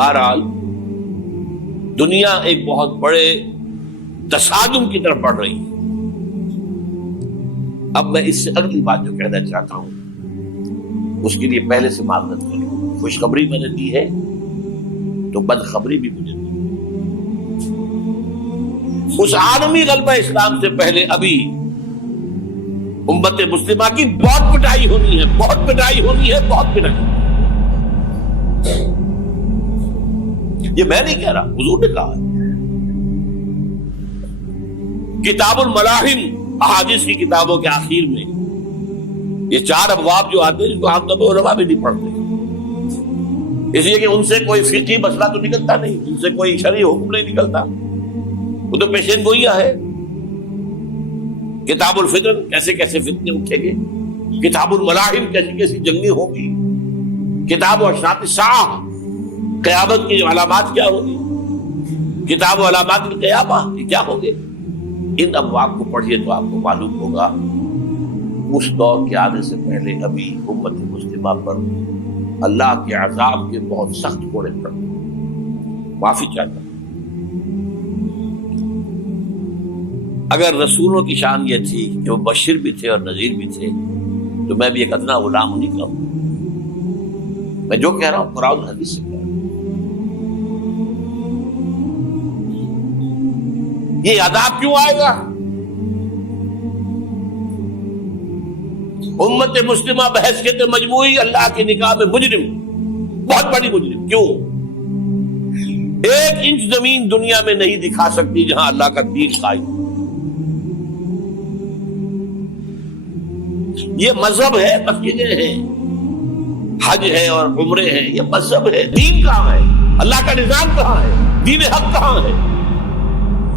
بہرحال دنیا ایک بہت بڑے تصادم کی طرف بڑھ رہی ہے. اب میں اس سے اگلی بات جو کہنا چاہتا ہوں اس کے لیے پہلے سے معذرت کروں. خوشخبری میں نے دی ہے تو بدخبری بھی مجھے دی. اس عالمی غلبہ اسلام سے پہلے ابھی امت مسلمہ کی بہت پٹائی ہونی ہے، بہت پٹائی ہونی ہے، بہت پٹائی. یہ میں نہیں کہہ رہا، حضور نے کہا ہے. کتاب الملاحم احادیث کی کتابوں کے آخر میں یہ 4 ابواب جو آتے ہیں جن کو عام طور پر علماء بھی نہیں پڑھتے، اس لیے کہ ان سے کوئی فقہی مسئلہ تو نکلتا نہیں، ان سے کوئی شرعی حکم نہیں نکلتا، وہ تو پیشین گوئیاں ہے. کتاب الفتن کیسے کیسے فتنے اٹھیں گے، کتاب الملاحم کیسی کیسی جنگیں ہوں گی، کتاب اشراط الساعہ قیامت کی علامات کیا ہوگی، کتاب و علامات القیامہ یہ کیا ہوں گے. ان ابواب کو پڑھیے تو آپ کو معلوم ہوگا اس دور کے آنے سے پہلے ابھی امت مسلمہ پر اللہ کے عذاب کے بہت سخت کوڑے پڑ. معافی چاہتا ہوں. اگر رسولوں کی شان یہ تھی کہ وہ بشیر بھی تھے اور نذیر بھی تھے تو میں بھی ایک ادنا غلام نہیں کہوں. میں جو کہہ رہا ہوں قرآن حدیث سے کہہ رہا ہوں. یہ عذاب کیوں آئے گا؟ امت مسلمہ بحیثیت مجموعی اللہ کی نگاہ میں مجرم، بہت بڑی مجرم. کیوں؟ 1 انچ زمین دنیا میں نہیں دکھا سکتی جہاں اللہ کا دین قائم. یہ مذہب ہے، مسجدیں ہیں، حج ہے اور عمرے ہیں، یہ مذہب ہے. دین کہاں ہے؟ اللہ کا نظام کہاں ہے؟ دین حق کہاں ہے؟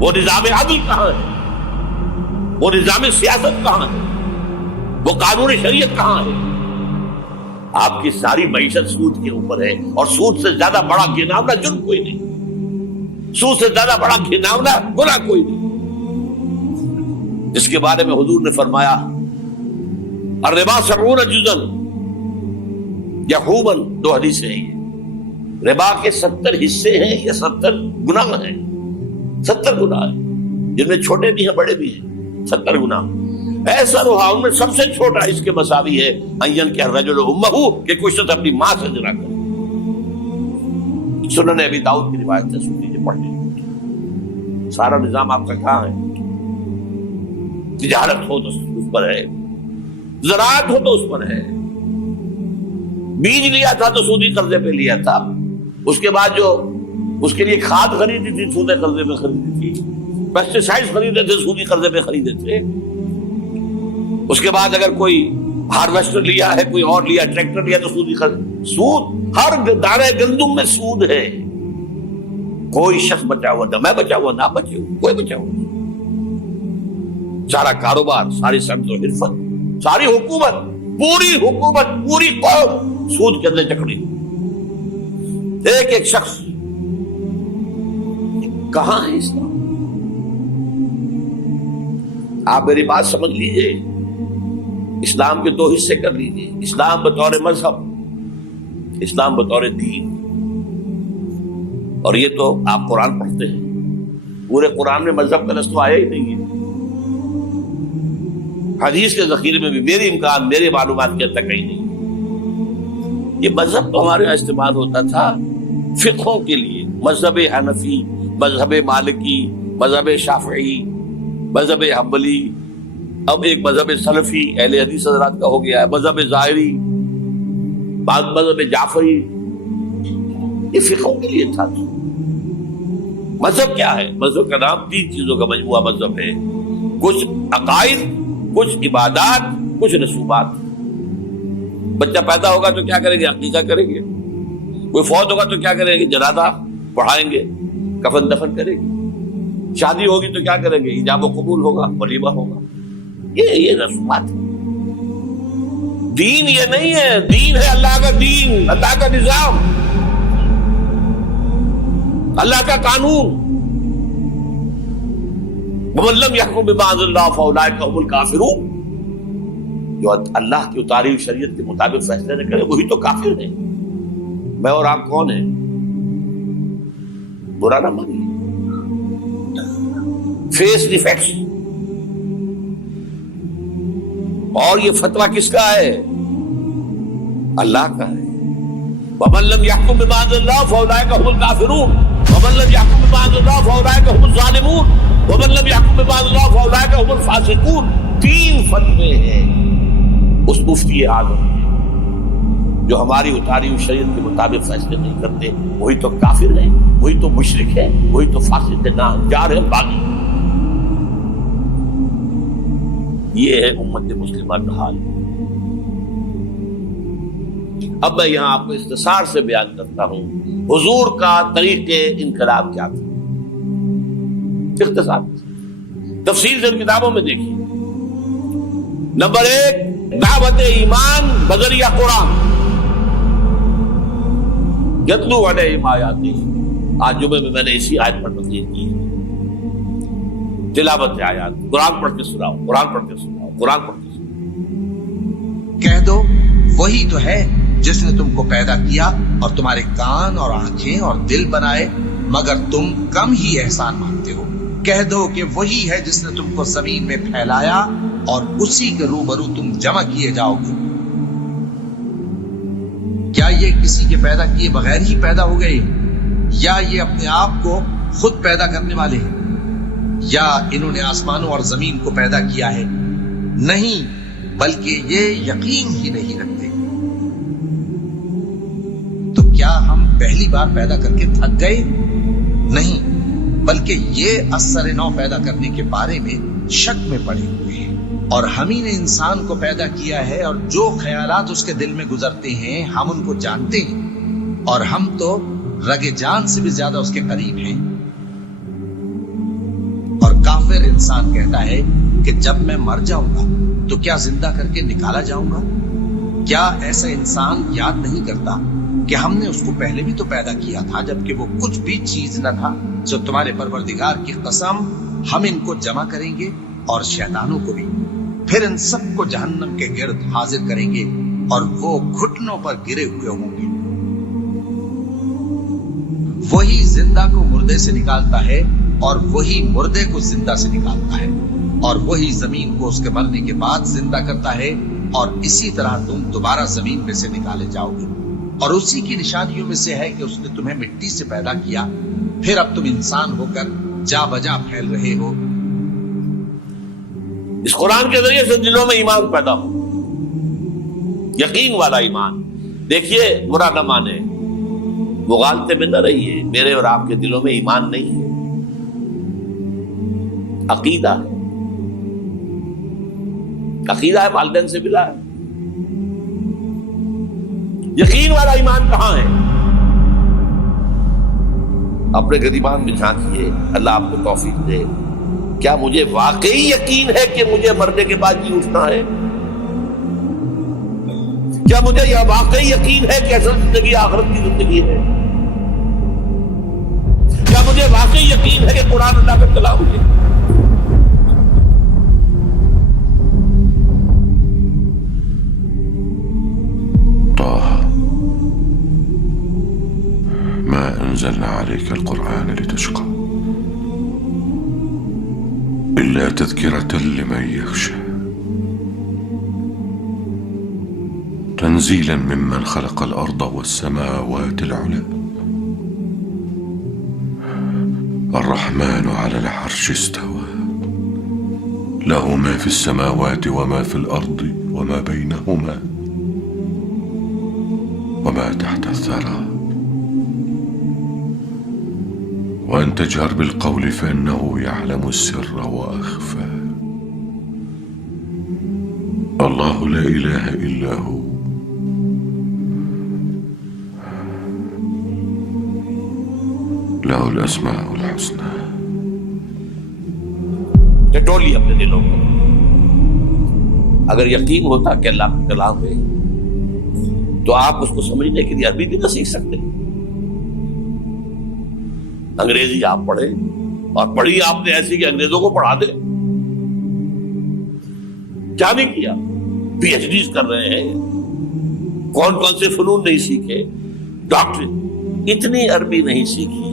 وہ نظام عدل کہاں ہے؟ وہ نظام سیاست کہاں ہے؟ وہ قانون شریعت کہاں ہے؟ آپ کی ساری معیشت سود کے اوپر ہے، اور سود سے زیادہ بڑا گھناؤنا جرم کوئی نہیں، سود سے زیادہ بڑا گھناؤنا گناہ کوئی نہیں، جس کے بارے میں حضور نے فرمایا الربا 70 جزءا یحوبا. 2 حدیثیں ہیں. ربا کے 70 حصے ہیں یا 70 گناہ ہیں. 70 گناہ ہیں جن میں چھوٹے بھی ہیں بڑے بھی ہیں. 70 گناہ. ایسا روحا ان میں سب سے چھوٹا اس کے مساوی ہے این کہ الرجل امہ، کہ کوئی شخص اپنی ماں سے زنا کرے. سنن ابی داؤد کی روایت ہے، سن لیجیے پڑھ لیجیے. سارا نظام آپ کا کہاں ہے؟ تجارت ہو تو اس پر ہے، زراعت ہو تو اس پر ہے. بیج لیا تھا تو سودی قرضے پہ لیا تھا، اس کے بعد جو اس کے لیے کھاد خریدی تھی سودی قرضے پہ خریدی تھی، پیسٹی سائڈز خریدے تھے سودی قرضے پہ خریدے تھے. اس کے بعد اگر کوئی ہارویسٹر لیا ہے، کوئی اور لیا، ٹریکٹر لیا تو سودی قرض. سود ہر دانے گندم میں سود ہے. کوئی شخص بچا ہوا نہ، میں بچا ہوا نہ بچے ہوا، کوئی بچا ہوا. سارا کاروبار، ساری صنعت و حرفت، ساری حکومت، پوری حکومت، پوری قوم سود کے اندر جکڑی. ایک ایک شخص. کہاں ہے اسلام؟ آپ میری بات سمجھ لیجئے. اسلام کے 2 حصے کر لیجئے. اسلام بطور مذہب، اسلام بطور دین. اور یہ تو آپ قرآن پڑھتے ہیں، پورے قرآن میں مذہب کا لفظ تو آیا ہی نہیں ہے. حدیث کے ذخیرے میں بھی میری امکان، میرے معلومات کے تک کہیں نہیں. یہ مذہب تو ہمارے یہاں استعمال ہوتا تھا فقہوں کے لیے. مذہب حنفی، مذہب مالکی، مذہب شافعی، مذہب حنبلی، اب ایک مذہب سلفی اہل حدیث حضرات کا ہو گیا ہے، مذہب ظاہری، مذہب جعفری. یہ فقہوں کے لیے تھا. مذہب کیا ہے؟ مذہب کا نام 3 چیزوں کا مجموعہ مذہب ہے. کچھ عقائد، کچھ عبادات، کچھ رسومات. بچہ پیدا ہوگا تو کیا کریں گے؟ عقیقہ کریں گے. کوئی فوت ہوگا تو کیا کریں گے؟ جنازہ پڑھائیں گے، کفن دفن کریں گے. شادی ہوگی تو کیا کریں گے؟ ایجاب و قبول ہوگا، ولیمہ ہوگا. یہ رسومات. دین یہ نہیں ہے. دین ہے اللہ کا دین، اللہ کا نظام، اللہ کا قانون. وَمَن لَّمْ يَحْكُم بِمَا أَنزَلَ اللَّهُ فَأُولَٰئِكَ هُمُ الْكَافِرُونَ. جو اللہ کی اتاری ہوئی شریعت کے مطابق فیصلے نہ کرے وہی تو کافر ہے. میں اور آپ کون ہیں؟ برا نہ مانیے. Face defects. اور یہ فتویٰ کس کا ہے؟ اللہ کا ہے. وَمَن لَّمْ يَحْكُم بِمَا أَنزَلَ اللَّهُ فَأُولَٰئِكَ هُمُ الْكَافِرُونَ وَمَن لَّمْ يَحْكُم بِمَا أَنزَلَ اللَّهُ فَأُولَٰئِكَ هُمُ الظَّالِمُونَ وَمَن لَّمْ يَحْكُم بِمَا أَنزَلَ اللَّهُ فَأُولَٰئِكَ هُمُ الْفَاسِقُونَ. 3 فتوے ہیں اس مفتی اعظم کے جو ہماری اتاری ہوئی شریعت کے مطابق فیصلے نہیں کرتے. وہی تو کافر ہے, وہی تو مشرک ہے, وہی تو فاسق ناہنجار ہے, باغی. یہ ہے امت مسلمہ کا حال. اب میں یہاں آپ کو اختصار سے بیان کرتا ہوں حضور کا طریق انقلاب کیا تھا. اختصار تفصیل سے کتابوں میں دیکھیے. نمبر 1, دعوت ایمان بذریعہ قرآن. یتلو علیہم آیاتہ. آج جمعے میں نے اسی آیت پر تقریر کی ہے. تلاوت آیات, قرآن پڑھ کے سناؤ, قرآن پڑھ کے سناؤ, قرآن پڑھ کے سناؤ. کہہ دو وہی تو ہے جس نے تم کو پیدا کیا اور تمہارے کان اور آنکھیں اور دل بنائے, مگر تم کم ہی احسان مانتے ہو. کہہ دو کہ وہی ہے جس نے تم کو زمین میں پھیلایا اور اسی کے روبرو تم جمع کیے جاؤ گے. کیا یہ کسی کے پیدا کیے بغیر ہی پیدا ہو گئے, یا یہ اپنے آپ کو خود پیدا کرنے والے ہیں, یا انہوں نے آسمانوں اور زمین کو پیدا کیا ہے؟ نہیں, بلکہ یہ یقین ہی نہیں رکھتے. تو کیا ہم پہلی بار پیدا کر کے تھک گئے؟ نہیں, بلکہ یہ اثر نو پیدا کرنے کے بارے میں شک میں پڑے ہوئے ہیں. اور ہم ہی نے انسان کو پیدا کیا ہے, اور جو خیالات اس کے دل میں گزرتے ہیں ہم ان کو جانتے ہیں, اور ہم تو رگ جان سے بھی زیادہ اس کے قریب ہیں. اور کافر انسان کہتا ہے کہ جب میں مر جاؤں گا تو کیا زندہ کر کے نکالا جاؤں گا؟ کیا ایسا انسان یاد نہیں کرتا کہ ہم نے اس کو پہلے بھی تو پیدا کیا تھا جبکہ وہ کچھ بھی چیز نہ تھا؟ جو تمہارے پروردگار کی قسم ہم ان کو جمع کریں گے اور شیطانوں کو بھی, پھر ان سب کو جہنم کے گرد حاضر کریں گے اور وہ گھٹنوں پر گرے ہوئے ہوں گے. وہی زندہ کو مردے سے نکالتا ہے اور وہی مردے کو زندہ سے نکالتا ہے, اور وہی زمین کو اس کے مرنے کے بعد زندہ کرتا ہے, اور اسی طرح تم دوبارہ زمین میں سے نکالے جاؤ گے. اور اسی کی نشانیوں میں سے ہے کہ اس نے تمہیں مٹی سے پیدا کیا, پھر اب تم انسان ہو کر جا بجا پھیل رہے ہو. اس قرآن کے ذریعے سے دلوں میں ایمان پیدا ہو, یقین والا ایمان. دیکھیے, برا نہ مانے, مغالطے میں نہ رہیے. میرے اور آپ کے دلوں میں ایمان نہیں ہے, عقیدہ ہے. عقیدہ ہے, والدین سے ملا ہے. یقین والا ایمان کہاں ہے؟ اپنے گریبان میں جھانکیے, اللہ آپ کو توفیق دے. کیا مجھے واقعی یقین ہے کہ مجھے مرنے کے بعد جی اٹھنا ہے؟ کیا مجھے یہ واقعی یقین ہے کہ اصل زندگی آخرت کی زندگی ہے؟ کیا مجھے واقعی یقین ہے کہ قرآن اللہ کا کلام ہے؟ ما أنزلنا عليك القرآن لتشقى إلا تذكرة لمن يخشى تنزيلا ممن خلق الأرض والسماوات العلى الرحمن على العرش استوى له ما في السماوات وما في الأرض وما بينهما وما تحت الثرى وأن تجهر بالقول فإنه يعلم السر وأخفى الله لا إله إلا هو له الأسماء الحسنى. ٹٹولی اپنے دلوں کو. اگر یقین ہوتا کہ اللہ کا کلام ہے تو آپ اس کو سمجھنے کے لیے عربی بھی نہ سیکھ سکتے. انگریزی آپ پڑھیں, اور پڑھی آپ نے ایسی کہ انگریزوں کو پڑھا دے. کیا نہیں کیا, پی ایچ ڈیز کر رہے ہیں, کون کون سے فنون نہیں سیکھے, ڈاکٹر. اتنی عربی نہیں سیکھی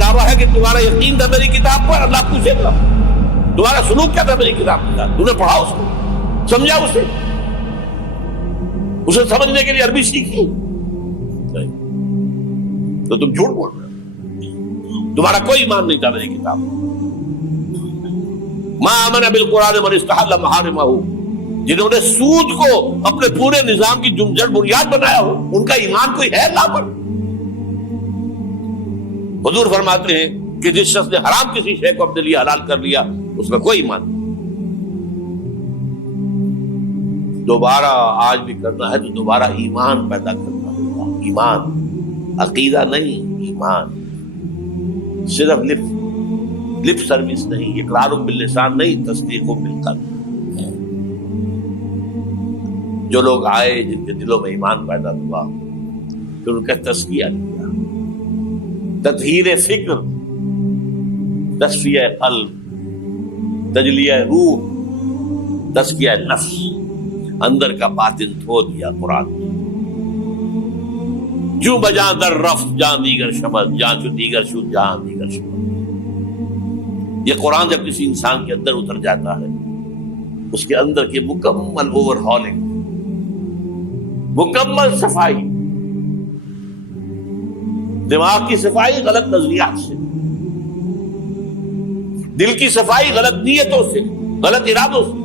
دعویٰ ہے کہ تمہارا یقین تھا میری کتاب پر، اللہ پوچھے گا تمہارا سلوک کیا تھا میری کتاب کے ساتھ، تم نے پڑھا اس کو، سمجھا اسے سمجھنے کے لیے عربی سیکھی؟ تو تم جھوٹ بول رہے ہو، تمہارا کوئی ایمان نہیں تھا میری کتاب۔ ما آمن بالقرآن من استحل محارمہ، جنہوں نے سود کو اپنے پورے نظام کی جڑ بنیاد بنایا ہو، ان کا ایمان کوئی ہے اللہ پر؟ حضور فرماتے ہیں کہ جس شخص نے حرام کسی شے کو اپنے لیے حلال کر لیا اس کا کوئی ایمان نہیں۔ دوبارہ آج بھی کرنا ہے تو دوبارہ ایمان پیدا کرنا ہوگا، ایمان، عقیدہ نہیں، ایمان، صرف لپ سروس نہیں، اقرار باللسان نہیں، تصدیق بالقلب۔ جو لوگ آئے جن کے دلوں میں ایمان پیدا ہوا پھر ان کا تزکیہ کیا، تطہیر فکر، تصفیہ قلب، تجلیہ روح، تزکیہ نفس، اندر کا باطن دھو دیا قرآن نے۔ جو بجاں در رفت جان دیگر شمس، جان چو دیگر شد جان دیگر شمس۔ یہ قرآن جب کسی انسان کے اندر اتر جاتا ہے، اس کے اندر کی مکمل اوور ہالنگ، مکمل صفائی، دماغ کی صفائی غلط نظریات سے، دل کی صفائی غلط نیتوں سے، غلط ارادوں سے،